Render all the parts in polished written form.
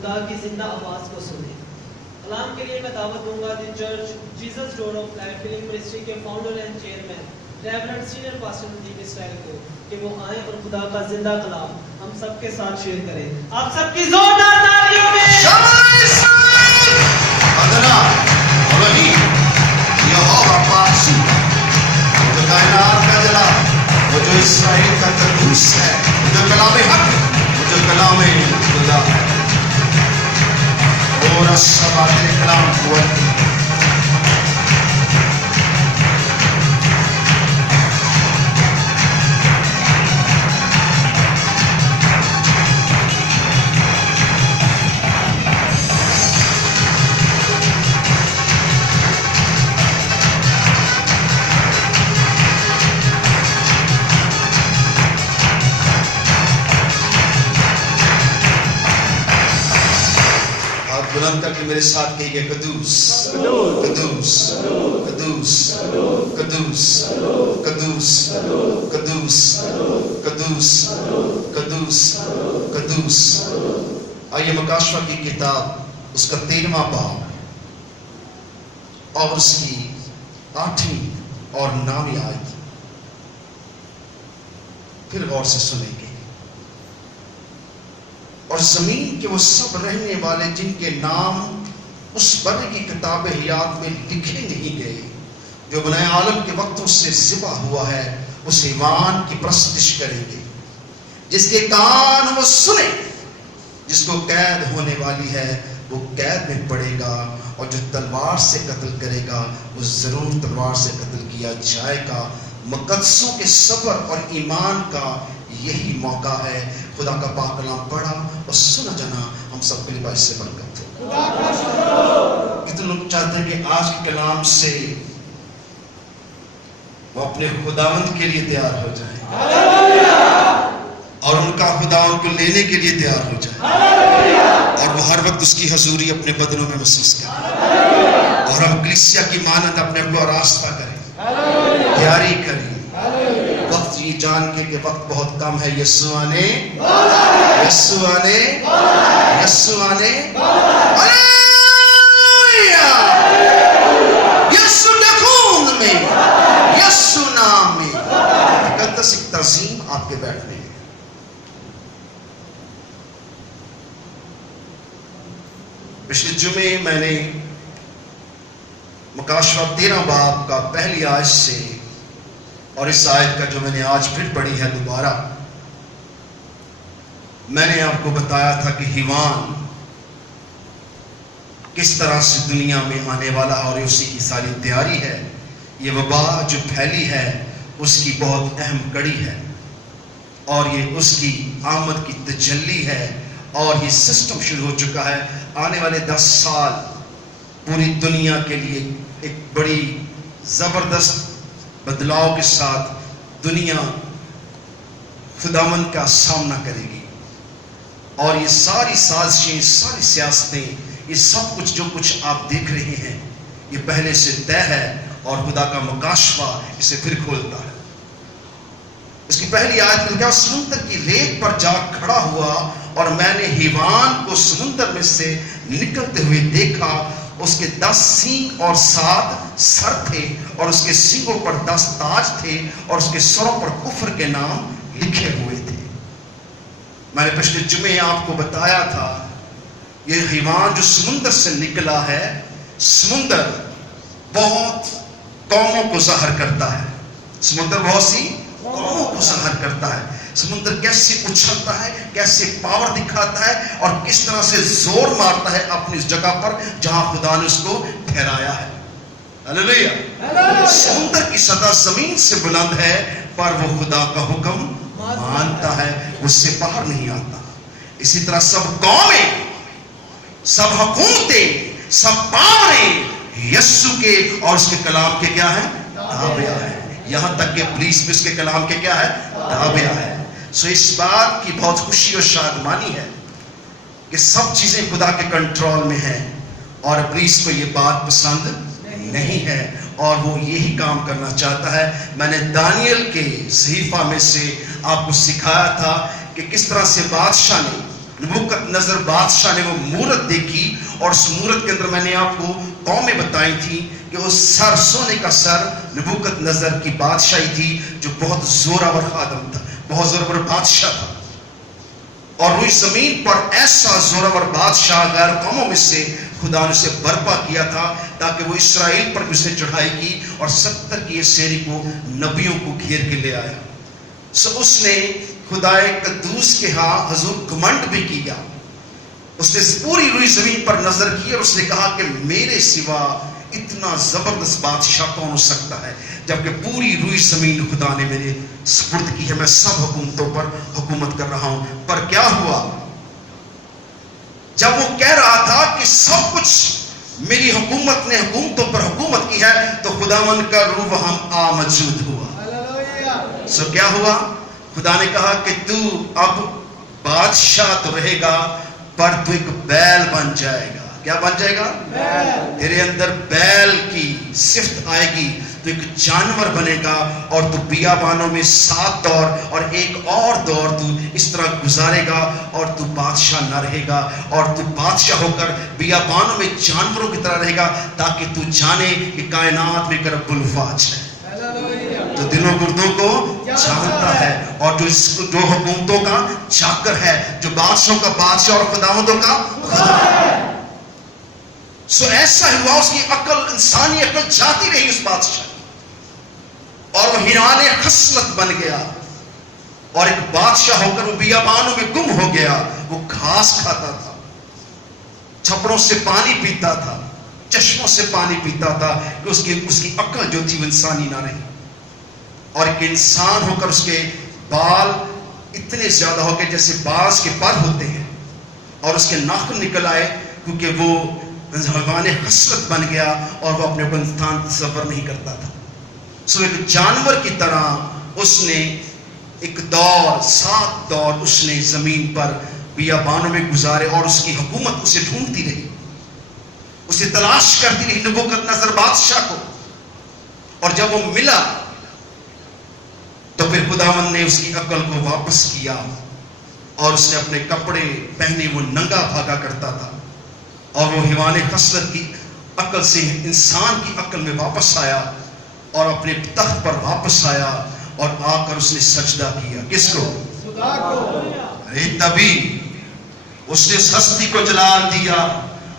خدا کی زندہ آواز کو سنیں۔ کلام کے لیے میں دعوت دوں گا the church Jesus door of life healing ministry کے founder and chairman reverend senior pastor Nadeem Israel کو کہ وہ آئیں اور خدا کا زندہ کلام ہم سب کے ساتھ شیئر کریں۔ آپ سب کی زوردار تالیوں میں جو کائنات کا جلا، وہ جو اسرائیل کا قدوس ہے، جو کلام حق، وہ جو کلام خدا ہے، اور سبات کلام قوت بلند کر کے میرے ساتھ کہیے قدوس قدوس قدوس قدوس قدوس قدوس قدوس قدوس قدوس۔ آئیے مکاشفہ کی کتاب اس کا 13واں باب اور اس کی 8ویں اور 9ویں آیت پھر غور سے سنیں گے۔ اور زمین کے وہ سب رہنے والے جن کے نام اس بر کی کتاب حیات میں لکھے نہیں گئے، جو بنائے عالم کے وقتوں سے ذبح ہوا ہے، اس ایمان کی پرستش کریں گے۔ جس کے کان وہ سنے، جس کو قید ہونے والی ہے وہ قید میں پڑے گا، اور جو تلوار سے قتل کرے گا وہ ضرور تلوار سے قتل کیا جائے گا۔ مقدسوں کے صبر اور ایمان کا یہی موقع ہے۔ خدا کا پاک کلام پڑھا اور سنا جانا ہم سب کے لیے باعث سے برکت ہو۔ کتنے لوگ چاہتے ہیں کہ آج کے کلام سے وہ اپنے خداوند کے لیے تیار ہو جائیں اور ان کا خدا ان کو لینے کے لیے تیار ہو جائے، اور وہ ہر وقت اس کی حضوری اپنے بدنوں میں محسوس کریں، اور ہم کلیسیا کی مانند اپنے آپ کو آراستہ کریں، تیاری کریں۔ وقت یہ جان کے کہ وقت بہت کم ہے، یسوع آنے یسوع آنے یسوع آنے، یسوع کے خون میں، یسوع نام میں۔ مقدس ایک تعظیم آپ کے بیٹھنے میں۔ پچھلے جمعے میں نے مکاشفہ 13 باب کا پہلی آیت سے اور اس آیت کا جو میں نے آج پھر پڑھی ہے دوبارہ، میں نے آپ کو بتایا تھا کہ حیوان کس طرح سے دنیا میں آنے والا ہے، اور اسی کی ساری تیاری ہے۔ یہ وبا جو پھیلی ہے اس کی بہت اہم کڑی ہے، اور یہ اس کی آمد کی تجلی ہے، اور یہ سسٹم شروع ہو چکا ہے۔ آنے والے 10 سال پوری دنیا کے لیے ایک بڑی زبردست بدلاؤ کے ساتھ دنیا خداوند کا سامنا کرے گی، اور یہ ساری سازشیں، ساری سیاستیں، یہ سب کچھ جو کچھ آپ دیکھ رہے ہیں یہ پہلے سے طے ہے، اور خدا کا مکاشفہ اسے پھر کھولتا ہے۔ اس کی پہلی آیت میں کیا، سمندر کی ریت پر جا کھڑا ہوا اور میں نے حیوان کو سمندر میں سے نکلتے ہوئے دیکھا، اس کے 10 سینگ اور 7 سر تھے، اور اس کے سینگوں پر 10 تاج تھے، اور اس کے سروں پر کفر کے نام لکھے ہوئے تھے۔ میں نے پچھلے جمعے آپ کو بتایا تھا یہ حیوان جو سمندر سے نکلا ہے، سمندر بہت قوموں کو ظاہر کرتا ہے، سمندر بہت سی قوموں کو ظاہر کرتا ہے۔ سمندر کیسے اچھلتا ہے، کیسے پاور دکھاتا ہے، اور کس طرح سے زور مارتا ہے اپنی اس جگہ پر جہاں خدا نے اس کو ٹھہرایا ہے۔ ہلیلویہ۔ سمندر کی سطح زمین سے بلند ہے، پر وہ خدا کا حکم مانتا ہے، اس سے باہر نہیں آتا۔ اسی طرح سب قومیں، سب حکومتیں، سب پاوریں یسوع کے اور اس کے کلام کے کیا ہیں؟ تابع ہیں۔ یہاں تک کہ پولیس بھی اس کے کلام کے کیا ہے؟ تابع ہے۔ سو اس بات کی بہت خوشی اور شادمانی ہے کہ سب چیزیں خدا کے کنٹرول میں ہیں، اور پولیس کو یہ بات پسند نہیں ہے، اور وہ یہی کام کرنا چاہتا ہے۔ میں نے دانیل کے صحیفہ میں سے آپ کو سکھایا تھا کہ کس طرح سے بادشاہ نے नबूकदनेस्सर बादशाह ने वो मूरत देखी और उस मूरत के अंदर मैंने आपको कौमें बताई थी कि वो सर, सोने का सर नबूकदनेस्सर की बादशाही थी, जो बहुत जोरावर खादम था, बहुत जोरावर बादशाह था। और रुई जमीन पर ऐसा जोरावर बादशाह गैर कौमों में से खुदा ने उसे बर्पा किया था ताकि वो इसराइल पर उसने चढ़ाई की और 70 की ये सेरी को नबियों को घेर के ले आया। सो उसने खुदाए कद्दूस के हजूर घमंड भी किया। उसने पूरी रुई जमीन पर नजर की और उसने कहा कि मेरे सिवा इतना जबरदस्त बादशाह कौन हो सकता है, जबकि पूरी रुई जमीन खुदा ने मेरे सुपुर्द की है, मैं सब हुकूमतों पर हुकूमत कर रहा हूं। पर क्या हुआ, जब वो कह रहा था कि सब कुछ मेरी हुकूमत ने हुकूमतों पर हुकूमत की है, तो खुदावन का रूह वहां आ मौजूद हुआ। सो क्या हुआ, खुदा ने कहा कि तू अब बादशाह तो रहेगा, पर तू एक बैल बन जाएगा। क्या बन जाएगा? बैल। तेरे अंदर बैल की सिफ्त आएगी, तो एक जानवर बनेगा और तू बियाबानों में 7 दौर और एक और दौर तू इस तरह गुजारेगा और तू बादशाह न रहेगा, और तू बादशाह होकर बियाबानों में जानवरों की तरह रहेगा, ताकि तू जाने कि कायनात में रब्बुल फाज है, जो दिलों गुर्दों को जानता है और जो हुकूमतों का चाकर है, जो बादशाहों का बादशाह और खुदावंदों का खुदा है। सो ऐसा हुआ, उसकी अकल, इंसानी अकल जाती रही उस बादशाह की, और वो हिराने खसलत बन गया और एक बादशाह होकर वो बियाबानों में गुम हो गया। वो घास खाता था, छपड़ों से पानी पीता था, चश्मों से पानी पीता था, कि उसकी अकल जो थी वो इंसानी ना रही। और एक इंसान होकर उसके बाल इतने ज्यादा हो गए जैसे बाज के पर होते हैं, और उसके नाखून निकल आए, क्योंकि वो हैवाने खसलत बन गया और वो अपने स्थान तस्वर नहीं करता था। सो एक जानवर की तरह उसने एक दौर, 7 दौर उसने जमीन पर बियाबानों में गुजारे, और उसकी हुकूमत उसे ढूंढती रही, उसे तलाश करती रही नबूकदनेस्सर बादशाह को। और जब वो मिला तो फिर खुदावंद ने उसकी अकल को वापस किया, और उसने अपने कपड़े पहने वो नंगा भागा करता था, और वो हिवाने खसलत की अकल से इंसान की अकल में वापस आया और अपने तख्त पर वापस आया, और आकर उसने सजदा किया। किसको? खुदा को। अरे तभी उसने उस हस्ती को जलाल दिया।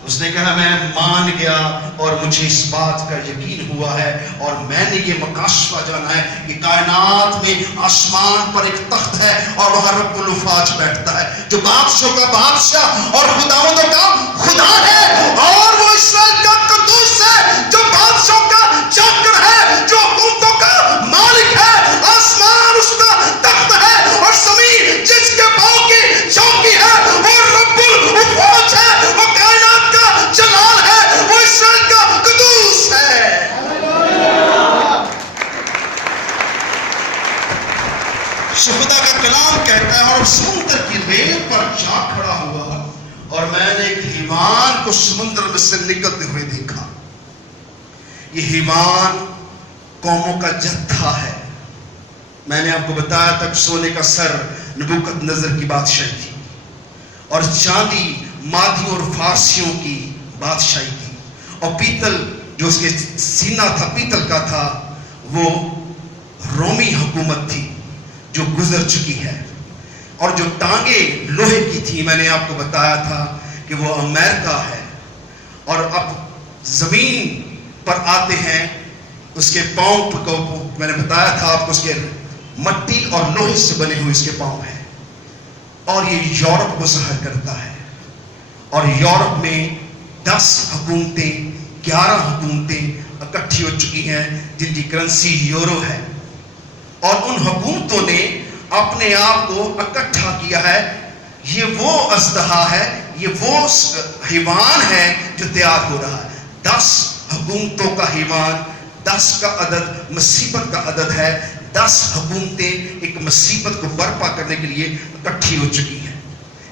उसने कहा मैं मान गया और मुझे इस बात का यकीन हुआ है, और मैंने ये मकाशवा जाना है कि कायनात में आसमान पर एक तख्त है और वहां रब्बुल फाज बैठता है, जो बादशाहों का बादशाह और खुदावंदों का खुदा है, और वो इस्राएल का कद्दूस है, जो बादशाहों का चाकर है, जो हुकूमतों का मालिक है। आसमान उसका तख्त है और जमीन जिसके पांव की चौकी है वो रब्बुल फाज है, वो कायनात का जलाल है, वो इस्राएल का कद्दूस है। खुदा का कलाम कहता है, और समुद्र की रेल पर जा खड़ा हुआ, और मैंने एक हिमान को समुद्र में से निकलते हुए देखा। ये हिमान कौमों का जत्था है। मैंने आपको बताया तक सोने का सर नबूकदनेस्सर की बादशाही थी, और चांदी मादियों और फारसियों की बादशाही थी, और पीतल जो उसके सीना था पीतल का था, वो रोमी हुकूमत थी जो गुजर चुकी है, और जो टांगे लोहे की थी, मैंने आपको बताया था कि वो अमेरिका है। और अब जमीन पर आते हैं, उसके पांव को मैंने बताया था आपको, उसके मट्टी और लोहे से बने हुए इसके पांव हैं, और ये यूरोप को सहर करता है। और यूरोप में 10 हुकूमतें, 11 हुकूमतें इकट्ठी हो चुकी हैं, जिनकी करेंसी यूरो है, और उन हुकूमतों ने अपने आप को इकट्ठा किया है। ये वो अजदहा है, ये वो हिवान है जो तैयार हो रहा है। 10 हुकूमतों का हिवान, 10 का अदद मुसीबत का अदद है। 10 हुकूमतें एक मुसीबत को बर्पा करने के लिए इकट्ठी हो चुकी हैं।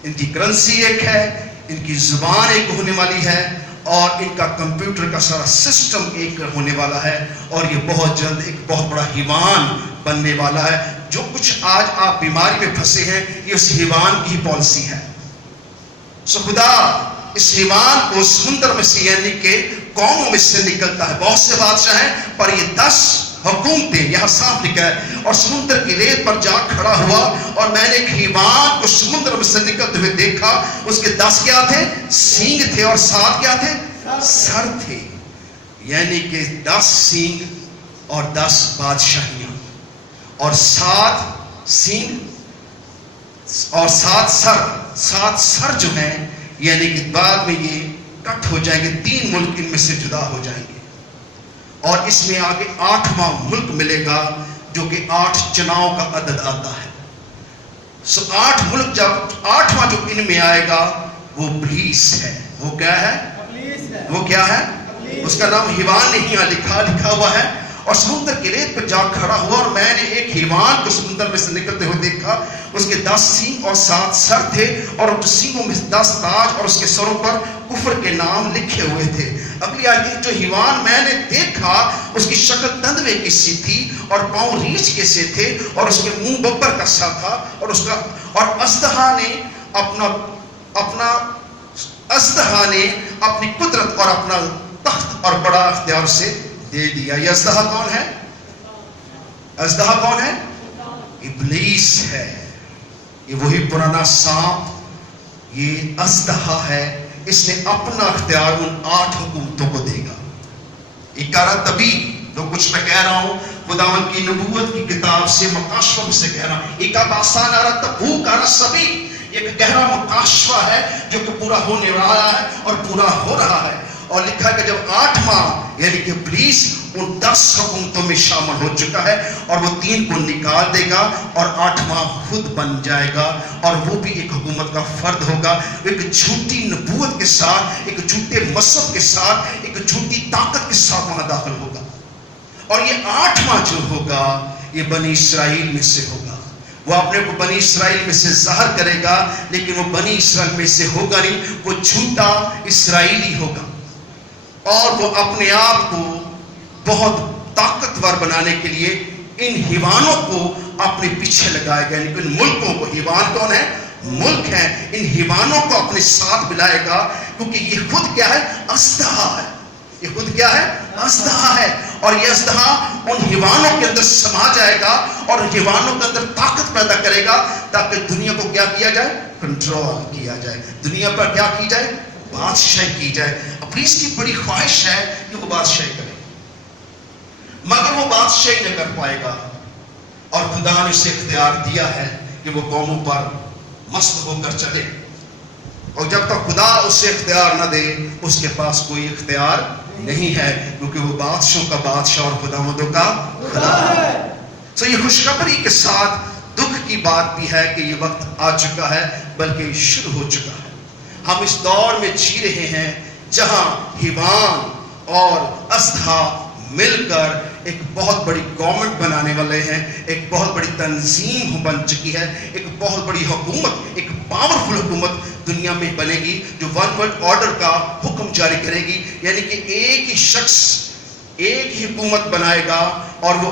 इनकी करेंसी एक है, इनकी जुबान एक होने वाली है, और इनका कंप्यूटर का सारा सिस्टम एक होने वाला है, और ये बहुत जल्द एक बहुत बड़ा हिवान बनने वाला है। जो कुछ आज आप बीमारी में फंसे हैं, ये उस हिवान की पॉलिसी है। सो खुदा इस हिवान को समुद्र में से यानी के कौमों में से निकलता है। बहुत से बादशाह हैं पर ये 10 हुकूमतें यहाँ साफ लिखा है। और समुद्र की रेत पर जा खड़ा हुआ और मैंने एक हिवान को समुद्र में से निकलते हुए देखा। उसके 10 क्या थे? सींग थे। और 7 क्या थे? सर थे। यानी कि 10 सींग और 10 बादशाहियां और 7 सींग और 7 सर। 7 सर जो हैं यानी कि बाद में ये कट हो जाएंगे, 3 मुल्क इनमें से जुदा हो जाएंगे और इसमें आगे 8वां मुल्क मिलेगा जो कि 8 चुनाव का अदद आता है। सो 8 मुल्क जब 8वां जो इनमें आएगा वो इब्लीस है। वो क्या है? वो क्या है? उसका नाम हिवान नहीं यहाँ लिखा हुआ है। और समुद्र की रेत पर जा खड़ा हुआ और मैंने एक हिवान को समुद्र में से निकलते हुए देखा। उसके 10 सींग और 7 सर थे और उन सींगों में 10 ताज और उसके सरों पर कुफर के नाम लिखे हुए थे। अगली आयत, जो हिवान मैंने देखा उसकी शक्ल तंदवे की सी थी और पांव रीछ के से थे और उसके मुंह बब्बर का सा था और उसका और अजदहा ने अपनी कुदरत और अपना तख्त और बड़ा अख्तियार से दे दिया। ये अजदहा कौन है? अजदहा कौन है? इब्लीस है। ये वही पुराना सांप, ये अजदहा है। इसने अपना अख्तियार उन 8 हुकूमतों को देगा। इकारा तभी जो कुछ मैं कह रहा हूं खुदावंद की नबूवत की किताब से मकाशवा से कह रहा हूं। इकारा आसान आ रहा तबू कारा सभी एक गहरा मुकाशवा है जो कि पूरा होने वाला है और पूरा हो रहा है। और लिखा है कि जब 8वां यानी कि इब्लीस उन 10 हुकूमतों में शामिल हो चुका है और वो 3 को निकाल देगा और 8वां खुद बन जाएगा और वो भी एक हुकूमत का फर्द होगा। एक झूठी नबूवत के साथ, एक झूठे मसहब के साथ, एक झूठी ताकत के साथ वहां दाखिल होगा। और ये 8वां जो होगा ये बनी इसराइल में से होगा। वो अपने को बनी इसराइल में से जाहिर करेगा लेकिन वो बनी इसराइल में से होगा नहीं, वो झूठा इसराइली होगा और वो अपने आप को बहुत ताकतवर बनाने के लिए इन हिवानों को अपने पीछे लगाएगा। यानी इन मुल्कों को, हिवान कौन है? मुल्क है। इन हिवानों को अपने साथ मिलाएगा क्योंकि ये खुद क्या है? अजदहा है। ये खुद क्या है? अजदहा है। और ये अजदहा उन हिवानों के अंदर समा जाएगा और हिवानों के अंदर ताकत पैदा करेगा ताकि दुनिया को क्या किया जाए? कंट्रोल किया जाए। दुनिया पर क्या की जाए? बादशाही की जाए। इब्लीस की बड़ी ख्वाहिश है कि वो बादशाही करे मगर वो बादशाही न कर पाएगा और खुदा ने उसे इख्तियार दिया है कि वो कौमों पर मस्त होकर चले। और जब तक खुदा उसे इख्तियार न दे उसके पास कोई इख्तियार नहीं है क्योंकि वो बादशाहों का बादशाह और खुदावंदों का खुदा है। तो ये खुशखबरी के साथ दुख की बात भी है कि ये वक्त आ चुका है बल्कि शुरू हो चुका है। हम इस दौर में जी रहे हैं जहां हिवान और अजदहा मिलकर एक बहुत बड़ी गवर्नमेंट बनाने वाले हैं। एक बहुत बड़ी तंजीम बन चुकी है। एक बहुत बड़ी हुकूमत, एक पावरफुल हुकूमत दुनिया में बनेगी जो वन वर्ल्ड ऑर्डर का हुक्म जारी करेगी। यानी कि एक ही शख्स एक ही हुकूमत बनाएगा और वो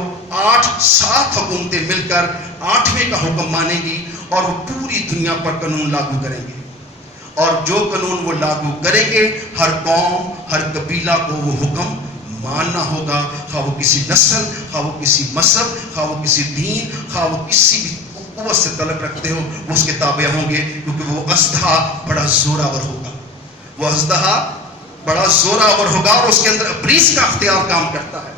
7 हुकूमतें मिलकर 8वें का हुक्म मानेगी और वो पूरी दुनिया पर कानून लागू करेंगे। और जो कानून वो लागू करेंगे हर कौम, हर कबीला को वो हुक्म मानना होगा। खा वो किसी नस्ल, खा वो किसी मजहब, खा वो किसी दीन, खा वो किसी भी कुव्वत से तलब रखते हो वो उसके ताबे होंगे क्योंकि वो अजदहा बड़ा जोरावर होगा। वो अजदहा बड़ा जोरावर होगा और उसके अंदर इब्लीस का अख्तियार काम करता है।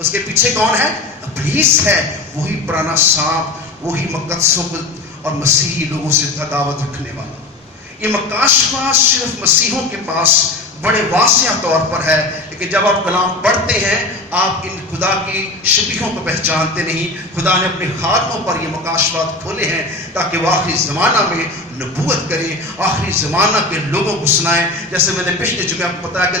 उसके पीछे कौन है? इब्लीस है। वही पुराना सांप, वही मुकद्दसों और मसीही लोगों से अदावत रखने वाला। ये मकाशवा सिर्फ मसीहों के पास बड़े वासिया तौर पर है लेकिन जब आप कलाम पढ़ते हैं आप इन खुदा की शबीहों को पहचानते नहीं। खुदा ने अपने हाथों पर ये मकाशवात खोले हैं ताकि वो आखिरी ज़माना में नबूवत करें, आखिरी ज़माना के लोगों को सुनाएं। जैसे मैंने पिछले जुमे आपको बताया कि